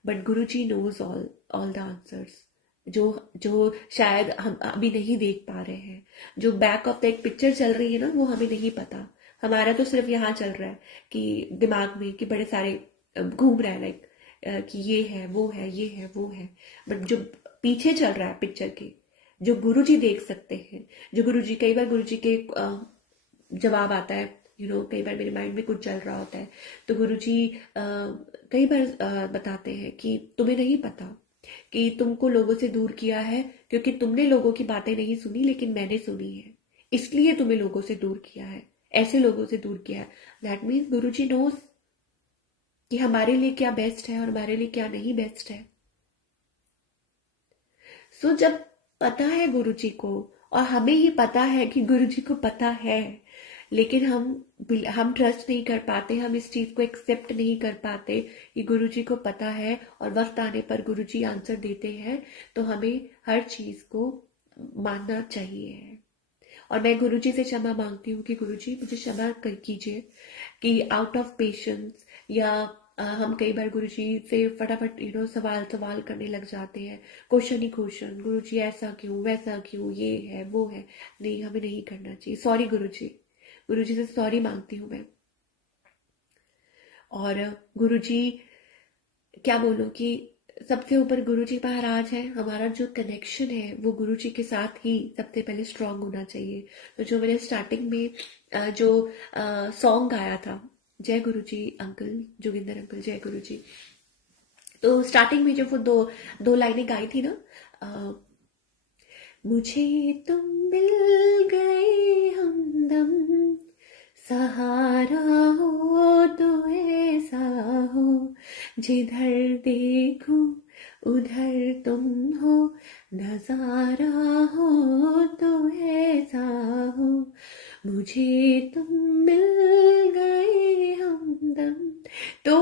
but Guruji knows all the answers, जो जो शायद हम अभी नहीं देख पा रहे हैं, जो बैक ऑफ द एक पिक्चर चल रही है ना, वो हमें नहीं पता। हमारा तो सिर्फ यहाँ चल रहा है कि दिमाग में कि बड़े सारे घूम रहा है, लाइक कि ये है वो है, ये है वो है, बट जो पीछे चल रहा है पिक्चर के, जो गुरुजी देख सकते हैं, जो गुरुजी, कई बार गुरुजी के जवाब आता है, कई बार मेरे माइंड में कुछ चल रहा होता है तो गुरुजी कई बार बताते हैं कि तुम्हें नहीं पता कि तुमको लोगों से दूर किया है, क्योंकि तुमने लोगों की बातें नहीं सुनी, लेकिन मैंने सुनी है, इसलिए तुम्हें लोगों से दूर किया है, ऐसे लोगों से दूर किया है। दैट मीन्स गुरुजी नोस कि हमारे लिए क्या बेस्ट है और हमारे लिए क्या नहीं बेस्ट है। सो जब पता है गुरुजी को, और हमें ही पता है कि गुरुजी को पता है, लेकिन हम ट्रस्ट नहीं कर पाते, हम इस चीज को एक्सेप्ट नहीं कर पाते कि गुरुजी को पता है और वक्त आने पर गुरुजी आंसर देते हैं, तो हमें हर चीज को मानना चाहिए। और मैं गुरुजी से क्षमा मांगती हूँ कि गुरुजी मुझे क्षमा कीजिए कि आउट ऑफ पेशेंस या हम कई बार गुरुजी से फटाफट सवाल सवाल करने लग जाते हैं, क्वेश्चन ही क्वेश्चन, गुरुजी ऐसा क्यों वैसा क्यों, ये है वो है। नहीं, हमें नहीं करना चाहिए। सॉरी गुरुजी, गुरुजी से सॉरी मांगती हूँ मैं। और गुरुजी, क्या बोलूं कि सबसे ऊपर गुरुजी महाराज है। हमारा जो कनेक्शन है वो गुरुजी के साथ ही सबसे पहले स्ट्रांग होना चाहिए। तो जो मैंने स्टार्टिंग में जो सॉन्ग गाया था, जय गुरुजी अंकल, जोगिंदर अंकल जय गुरुजी, तो स्टार्टिंग में जब वो दो दो लाइनें गाई थी ना, मुझे तुम मिल गए हमदम, सहारा हो तो ऐसा हो, जिधर देखूं उधर तुम हो, नजारा हो तो ऐसा हो, मुझे तुम मिल गए हमदम। तो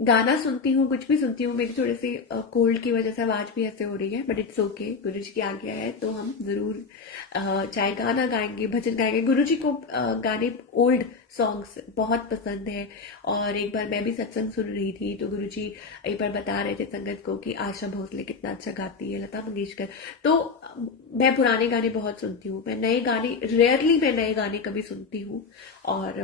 गाना सुनती हूँ, कुछ भी सुनती हूँ, मेरी थोड़ी सी कोल्ड की वजह से आवाज भी ऐसे हो रही है, बट इट्स ओके। गुरु जी की आज्ञा है तो हम जरूर चाहे गाना गाएंगे, भजन गाएंगे। गुरु जी को गाने ओल्ड सॉन्ग्स बहुत पसंद है। और एक बार मैं भी सत्संग सुन रही थी तो गुरु जी एक बार बता रहे थे संगत को कि आशा भोसले कितना अच्छा गाती है, लता मंगेशकर। तो मैं पुराने गाने बहुत सुनती हूँ। मैं नए गाने रेयरली, मैं नए गाने कभी सुनती हूँ। और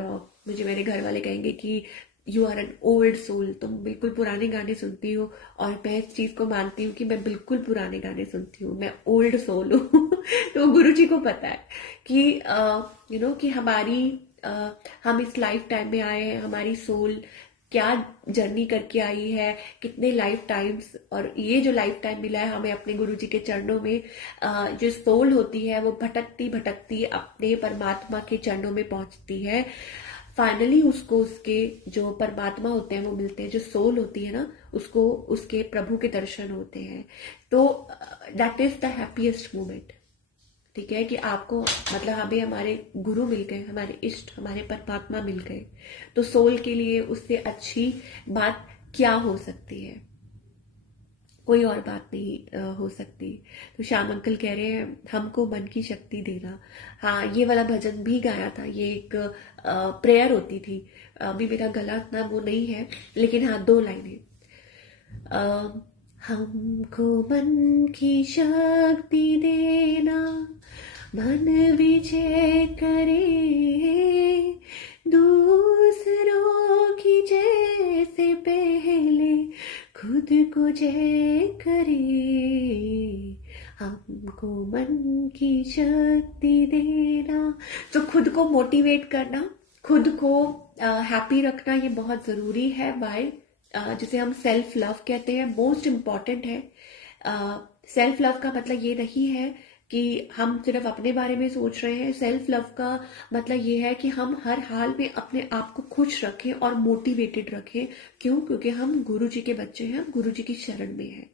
मुझे मेरे घर वाले कहेंगे कि you are an old soul, तुम बिल्कुल पुराने गाने सुनती हो। और मैं इस चीज को मानती हूँ कि मैं बिल्कुल पुराने गाने सुनती हूँ, मैं ओल्ड सोल हूँ। तो गुरु जी को पता है कि कि हमारी हम इस लाइफ टाइम में आए हैं, हमारी सोल क्या जर्नी करके आई है, कितने लाइफ टाइम्स। और ये जो लाइफ टाइम मिला है हमें अपने गुरु जी के चरणों में, जो सोल होती है वो भटकती भटकती अपने परमात्मा के चरणों में पहुंचती है। फाइनली उसको उसके जो परमात्मा होते हैं वो मिलते हैं, जो सोल होती है ना उसको उसके प्रभु के दर्शन होते हैं। तो that is the happiest moment. ठीक है कि आपको मतलब हमें हमारे गुरु मिल गए, हमारे इष्ट, हमारे परमात्मा मिल गए। तो सोल के लिए उससे अच्छी बात क्या हो सकती है? कोई और बात नहीं हो सकती। तो श्याम अंकल कह रहे हैं हमको मन की शक्ति देना। हाँ, ये वाला भजन भी गाया था, ये एक प्रेयर होती थी। अभी मेरा गला इतना वो नहीं है, लेकिन हाँ, दो लाइनें। अ, हमको मन की शक्ति देना, मन विजय करे, दूसरों की जैसे पहले खुद को जय करे। हमको मन की शक्ति देना। तो खुद को मोटिवेट करना, खुद को हैप्पी रखना, ये बहुत जरूरी है। बाय जिसे हम सेल्फ लव कहते हैं, मोस्ट इम्पॉर्टेंट है। सेल्फ लव का मतलब ये नहीं है कि हम सिर्फ अपने बारे में सोच रहे हैं। सेल्फ लव का मतलब ये है कि हम हर हाल में अपने आप को खुश रखें और मोटिवेटेड रखें। क्यों? क्योंकि हम गुरु जी के बच्चे हैं, गुरु जी की शरण में हैं।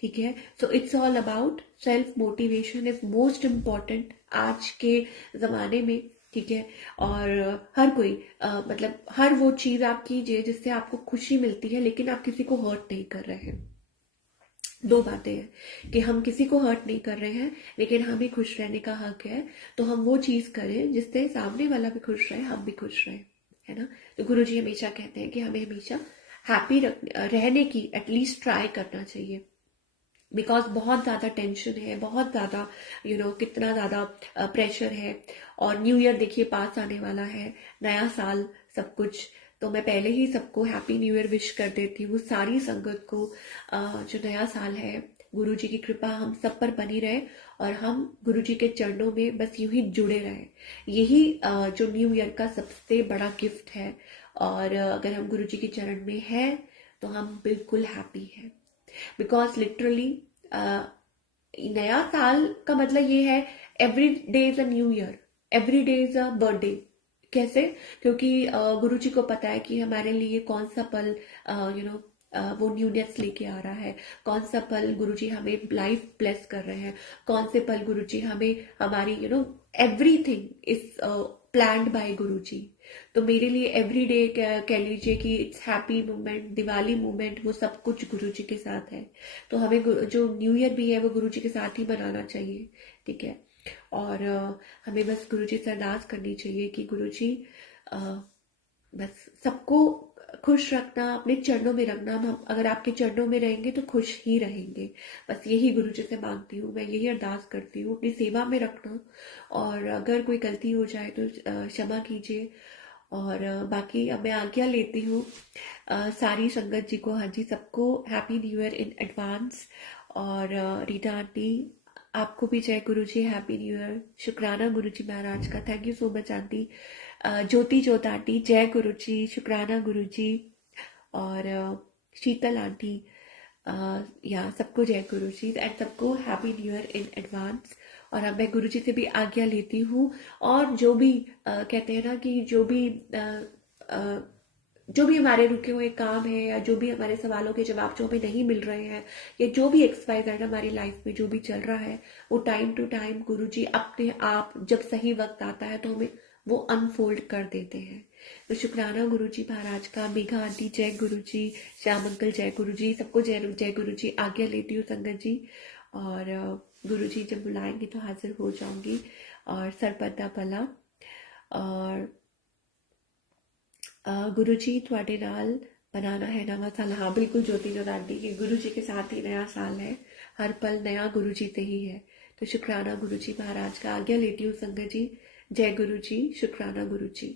ठीक है, so it's all about self motivation is most important आज के जमाने में। ठीक है, और हर कोई मतलब हर वो चीज आप कीजिए जिससे आपको खुशी मिलती है, लेकिन आप किसी को हर्ट नहीं कर रहे हैं। दो बातें हैं कि हम किसी को हर्ट नहीं कर रहे हैं, लेकिन हमें खुश रहने का हक है। तो हम वो चीज करें जिससे सामने वाला भी खुश रहे, हम भी खुश रहे, है ना। तो गुरुजी हमेशा कहते हैं कि हमें हमेशा हैप्पी रहने की एटलीस्ट ट्राई करना चाहिए। बिकॉज बहुत ज़्यादा टेंशन है, बहुत ज़्यादा कितना ज़्यादा प्रेशर है। और न्यू ईयर देखिए पास आने वाला है, नया साल, सब कुछ। तो मैं पहले ही सबको हैप्पी न्यू ईयर विश कर देती हूँ, सारी संगत को। जो नया साल है, गुरु जी की कृपा हम सब पर बनी रहे और हम गुरु जी के चरणों में बस यूं ही जुड़े रहे। यही जो न्यू ईयर का सबसे बड़ा गिफ्ट है। और अगर हम गुरु जी के चरण में हैं तो हम बिल्कुल हैप्पी हैं। बिकॉज लिटरली नया साल का मतलब ये है every day is a new year, every day is a birthday. कैसे? क्योंकि गुरु जी को पता है कि हमारे लिए कौन सा पल वो न्यूनेस लेके आ रहा है, कौन सा पल गुरु जी हमें लाइफ ब्लेस कर रहे हैं, कौन से पल गुरु जी हमें हमारी एवरीथिंग इज प्लान्ड बाय गुरु जी। तो मेरे लिए एवरी डे कह लीजिए कि it's happy moment, Diwali moment, वो सब कुछ गुरु जी के साथ है। तो हमें जो न्यू ईयर भी है वो गुरु जी के साथ ही मनाना चाहिए। ठीक है, और हमें बस गुरु जी से अरदास करनी चाहिए कि गुरु जी बस सबको खुश रखना, अपने चरणों में रखना। हम अगर आपके चरणों में रहेंगे तो खुश ही रहेंगे। बस यही गुरु जी से मांगती हूँ, मैं यही अरदास करती हूँ, अपनी सेवा में रखना। और अगर कोई गलती हो जाए तो क्षमा कीजिए। और बाकी अब मैं आज्ञा लेती हूँ सारी संगत जी को। हाँ जी, सबको happy new year in advance. और रीटा आंटी, आपको भी जय गुरु जी, हैप्पी न्यू ईयर। शुक्राना गुरु जी महाराज का, thank you so much aunty. Jyoti Jot aunty, जय गुरु जी, शुक्राना गुरु जी। और शीतल आंटी, या सबको जय गुरु जी एंड सबको happy new year in advance. और अब मैं गुरु जी से भी आज्ञा लेती हूँ। और जो भी कहते हैं ना कि जो भी हमारे रुके हुए काम है, या जो भी हमारे सवालों के जवाब जो हमें नहीं मिल रहे हैं, या जो भी एक्सपायर है हमारी लाइफ में जो भी चल रहा है, वो टाइम टू टाइम गुरुजी अपने आप जब सही वक्त आता है तो हमें वो अनफोल्ड कर देते हैं। तो शुक्राना गुरुजी महाराज का। मेघा आंटी जय गुरुजी, श्याम अंकल जय गुरुजी, सबको जय जय गुरुजी। आज्ञा लेती हूँ संगत जी। और गुरुजी जब बुलाएंगे तो हाजिर हो जाऊंगी। और सरपदा भला। और गुरु जी थोड़े नाल बनाना है नवा साल। हाँ बिल्कुल ज्योति जो आंटी के गुरु जी के साथ ही नया साल है, हर पल नया गुरु जी से ही है। तो शुक्राना गुरु जी महाराज का। आज्ञा लेती हूँ संगत जी। जय गुरु जी, शुक्राना गुरु जी।